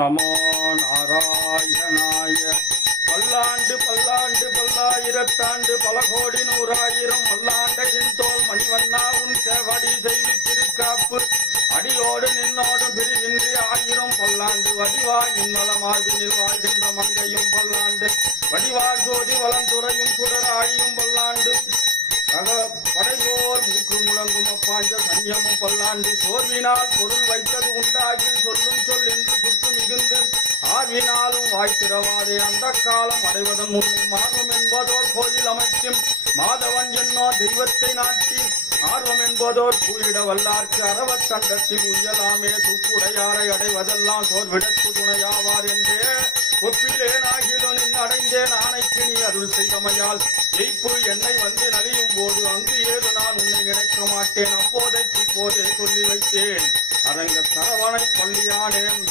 நமோ நாராயணாய. பல்லாண்டு பல்லாண்டு பல்லாயிரத்தாண்டு பல கோடி நூறாயிரம் மல்லாண்டையின் தோல் மணிவண்ணா உன் சேவடி செய்து திருக்காப்பு அடியோடு நின்னோடும் பிரிவின்றி ஆயிரம் பல்லாண்டு வடிவாய் நின்மலமார்பினில் வாழ்கின்ற மங்கையும் பல்லாண்டு வடிவார் ஜோதி வளந்துறையும் குடராயும் பல்லாண்டு படையோர் மூக்கு முழங்கும் அப்பாஞ்ச சன்யமும் பல்லாண்டு சோர்வினால் பொருள் வைத்தது உண்டாகி சொல்லும் சொல் என்று குத்து மிகுந்து ஆர்வினாலும் வாய்த்திரவாதே அந்த காலம் அடைவதன் முன்னும் ஆர்வம் என்பதோர் கோயில் அமைக்கும் மாதவன் என்னோ தெய்வத்தை நாட்டி ஆர்வம் என்பதோர் கூயிட வல்லார்க்கு அறவத் தண்டத்தில் உயலாமே துப்புடையாரை அடைவதெல்லாம் சோர்விடத்து துணையாவார் என்றே ஒப்பிலேனாகிலும் நின் அடைந்தேன் ஆணைக்கு நீ அருள் செய்தமையால் ஜெய்ப்பு என்னை வந்து நலியும் போது அங்கு ஏது நான் உன்னை நினைக்க மாட்டேன் அப்போதைக்கு போதே சொல்லி வைத்தேன் அரங்க சரவணை பள்ளியானேன்